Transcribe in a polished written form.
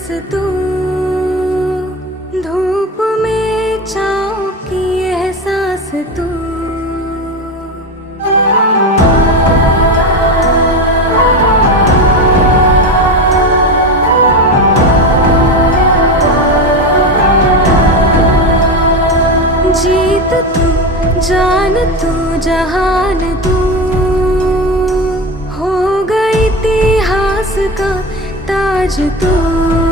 बस तू, धूप में छाँव की एहसास तू। जीत तू, जान तू, जहान तू, हो गई इतिहास का ताज तू।